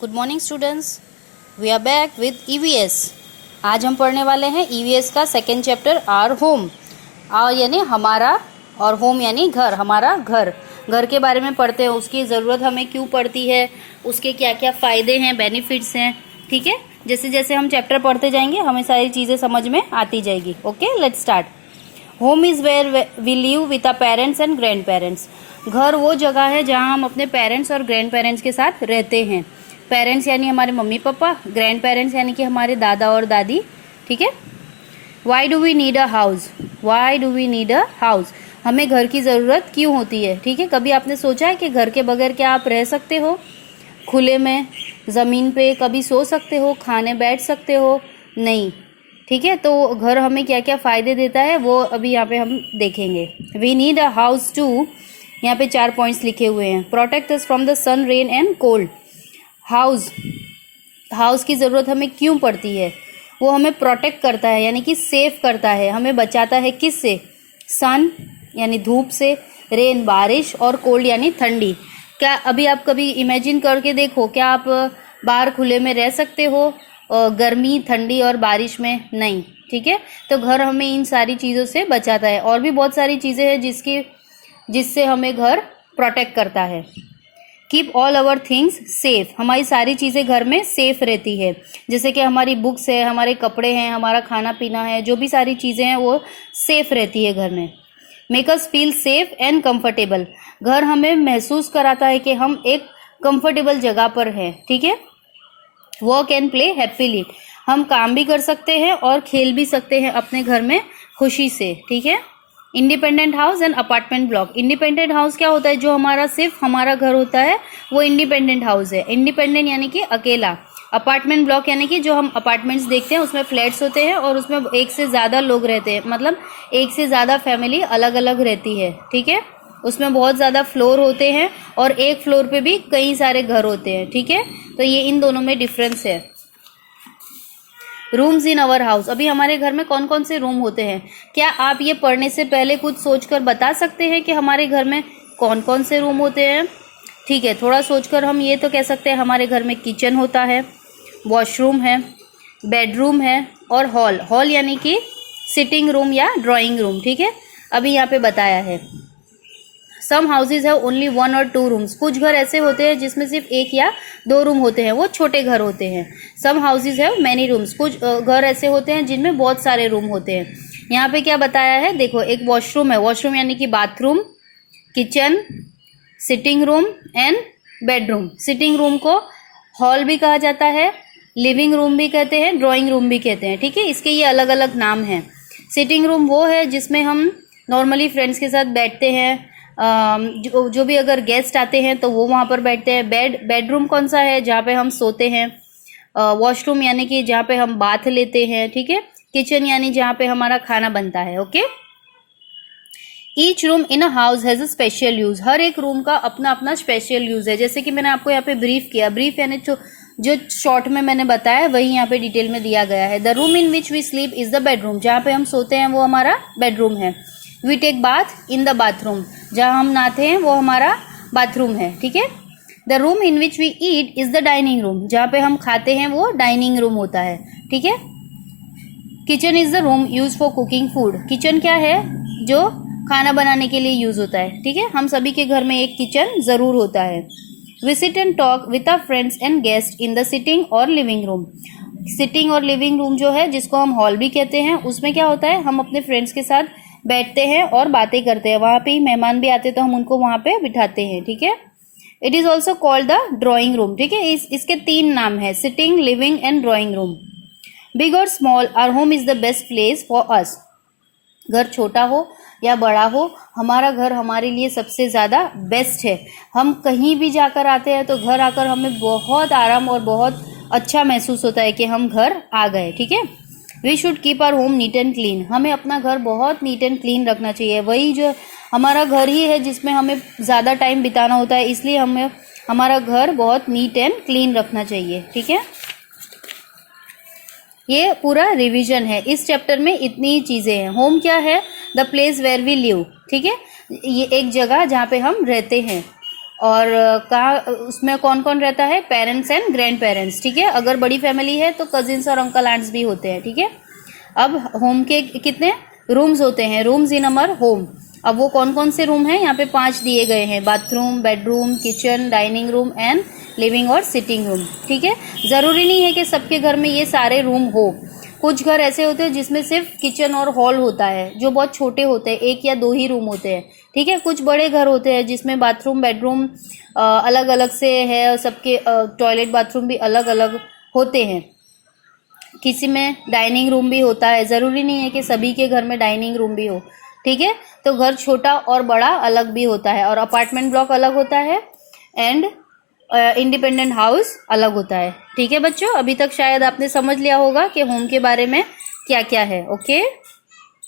Good morning students, we are back with EVS. आज हम पढ़ने वाले हैं ईवीएस का second chapter our home. Our यानी हमारा और होम यानी घर, हमारा घर। घर के बारे में पढ़ते हैं, उसकी ज़रूरत हमें क्यों पड़ती है, उसके क्या क्या फ़ायदे हैं, बेनिफिट्स हैं। ठीक है, जैसे जैसे हम चैप्टर पढ़ते जाएंगे हमें सारी चीज़ें समझ में आती जाएगी। Okay, let's start. Home is where we live with our parents and grandparents. घर वो जगह है जहाँ हम अपने पेरेंट्स और ग्रैंड पेरेंट्स के साथ रहते हैं। पेरेंट्स यानी हमारे मम्मी पापा, ग्रैंड पेरेंट्स यानी कि हमारे दादा और दादी। ठीक है। Why do we need a house, why do we need a house, हमें घर की ज़रूरत क्यों होती है। ठीक है, कभी आपने सोचा है कि घर के बगैर क्या आप रह सकते हो? खुले में, ज़मीन पे कभी सो सकते हो, खाने बैठ सकते हो? नहीं। ठीक है, तो घर हमें क्या क्या फ़ायदे देता है वो अभी यहाँ पे हम देखेंगे। We need a house to, यहाँ पे 4 पॉइंट्स लिखे हुए हैं। Protect us from the sun, rain and cold. House, house की ज़रूरत हमें क्यों पड़ती है? वो हमें प्रोटेक्ट करता है यानी कि सेफ करता है, हमें बचाता है किस से? सन यानी धूप से, रेन बारिश, और कोल्ड यानी ठंडी। क्या अभी आप कभी इमेजिन करके देखो, क्या आप बाहर खुले में रह सकते हो गर्मी, ठंडी और बारिश में? नहीं। ठीक है, तो घर हमें इन सारी चीज़ों से बचाता है। और भी बहुत सारी चीज़ें हैं जिससे हमें घर प्रोटेक्ट करता है। Keep all our things safe, हमारी सारी चीज़ें घर में सेफ रहती है। जैसे कि हमारी बुक्स है, हमारे कपड़े हैं, हमारा खाना पीना है, जो भी सारी चीज़ें हैं वो सेफ रहती है घर में। Make us feel safe and comfortable, घर हमें महसूस कराता है कि हम एक कंफर्टेबल जगह पर हैं। ठीक है। वर्क एंड प्ले हैप्पीली, हम काम भी कर सकते हैं और खेल भी सकते हैं अपने घर में खुशी से। ठीक है। Independent house and apartment block, independent house क्या होता है? जो हमारा सिर्फ हमारा घर होता है वो इंडिपेंडेंट हाउस है। इंडिपेंडेंट यानी कि अकेला। अपार्टमेंट ब्लॉक यानी कि जो हम अपार्टमेंट्स देखते हैं उसमें फ्लैट्स होते हैं और उसमें एक से ज़्यादा लोग रहते हैं, मतलब एक से ज़्यादा फैमिली अलग अलग रहती है। ठीक है, उसमें बहुत ज़्यादा फ्लोर होते हैं और एक फ्लोर पे भी कई सारे घर होते हैं। ठीक है, तो ये इन दोनों में डिफरेंस है। रूम्स इन अवर हाउस, अभी हमारे घर में कौन कौन से रूम होते हैं? क्या आप ये पढ़ने से पहले कुछ सोचकर बता सकते हैं कि हमारे घर में कौन कौन से रूम होते हैं? ठीक है, थोड़ा सोचकर हम ये तो कह सकते हैं हमारे घर में किचन होता है, वॉशरूम है, बेडरूम है और हॉल। हॉल यानी कि सिटिंग रूम या ड्राइंग रूम। ठीक है, अभी यहाँ पे बताया है। सम हाउसेज हैव ओनली 1 और 2 रूम्स, कुछ घर ऐसे होते हैं जिसमें सिर्फ 1 या 2 रूम होते हैं, वो छोटे घर होते हैं। सम हाउसेज हैव मैनी रूम्स, कुछ घर ऐसे होते हैं जिनमें बहुत सारे रूम होते हैं। यहाँ पे क्या बताया है देखो, एक वॉशरूम है, वॉशरूम यानी कि bathroom, kitchen, sitting room and bedroom. Sitting room को हॉल भी कहा जाता है, लिविंग रूम भी कहते हैं, ड्राइंग रूम भी कहते हैं। ठीक है, इसके ये अलग अलग नाम हैं। सिटिंग रूम वो है जिसमें हम नॉर्मली फ्रेंड्स के साथ बैठते हैं, जो भी अगर गेस्ट आते हैं तो वो वहाँ पर बैठते हैं। बेडरूम कौन सा है? जहाँ पे हम सोते हैं। वॉशरूम यानी कि जहाँ पे हम बाथ लेते हैं। ठीक है, किचन यानी जहाँ पे हमारा खाना बनता है। Okay, each room in a house has a special use, हर एक रूम का अपना अपना स्पेशल यूज़ है। जैसे कि मैंने आपको यहाँ पे ब्रीफ किया, ब्रीफ यानी जो शॉर्ट में मैंने बताया वही यहाँ पे डिटेल में दिया गया है। The room in which we sleep is the bedroom, जहाँ पे हम सोते हैं वो हमारा बेडरूम है। We take bath in the bathroom, जहाँ हम नहाते हैं वो हमारा बाथरूम है। ठीक है। The room in which we eat is the dining room, जहाँ पे हम खाते हैं वो डाइनिंग रूम होता है। ठीक है। Kitchen is the room use for cooking food, kitchen क्या है? जो खाना बनाने के लिए यूज़ होता है। ठीक है, हम सभी के घर में एक किचन ज़रूर होता है। We sit and talk with our friends and guest in the sitting और लिविंग रूम, सिटिंग और लिविंग रूम जो है जिसको हम हॉल भी कहते हैं, उसमें क्या होता है? हम अपने फ्रेंड्स के साथ बैठते हैं और बातें करते हैं। वहाँ पे ही मेहमान भी आते हैं तो हम उनको वहाँ पे बिठाते हैं। ठीक है। It is also called the drawing room. ठीक है, इसके 3 नाम है, sitting, living and drawing room. Big और small, our home is the best place for us, घर छोटा हो या बड़ा हो, हमारा घर हमारे लिए सबसे ज़्यादा बेस्ट है। हम कहीं भी जाकर आते हैं तो घर आकर हमें बहुत आराम और बहुत अच्छा महसूस होता है कि हम घर आ गए। ठीक है। We should keep our home neat and clean, हमें अपना घर बहुत नीट एंड क्लीन रखना चाहिए। वही जो हमारा घर ही है जिसमें हमें ज़्यादा टाइम बिताना होता है, इसलिए हमें हमारा घर बहुत नीट एंड क्लीन रखना चाहिए। ठीक है, ये पूरा रिवीजन है। इस चैप्टर में इतनी ही चीज़ें हैं। होम क्या है? The place where we live. ठीक है, ये एक जगह जहाँ पे हम रहते हैं। और कहाँ उसमें कौन कौन रहता है, पेरेंट्स एंड ग्रैंड पेरेंट्स, ठीक है। अगर बड़ी फैमिली है तो कजिन्स और अंकल आंट्स भी होते हैं, ठीक है। अब होम के कितने रूम्स होते हैं, रूम्स इन अमर होम। अब वो कौन कौन से रूम हैं, यहाँ पे 5 दिए गए हैं, bathroom, bedroom, kitchen, dining room and living और सिटिंग रूम, ठीक है। ज़रूरी नहीं है कि सबके घर में ये सारे रूम हो। कुछ घर ऐसे होते हैं जिसमें सिर्फ किचन और हॉल होता है, जो बहुत छोटे होते हैं, 1 या 2 ही रूम होते हैं, ठीक है। कुछ बड़े घर होते हैं जिसमें बाथरूम, बेडरूम अलग अलग से है और सबके टॉयलेट बाथरूम भी अलग अलग होते हैं। किसी में डाइनिंग रूम भी होता है, ज़रूरी नहीं है कि सभी के घर में डाइनिंग रूम भी हो, ठीक है। तो घर छोटा और बड़ा अलग भी होता है, और अपार्टमेंट ब्लॉक अलग होता है एंड इंडिपेंडेंट हाउस अलग होता है, ठीक है बच्चों। अभी तक शायद आपने समझ लिया होगा कि होम के बारे में क्या क्या है, ओके।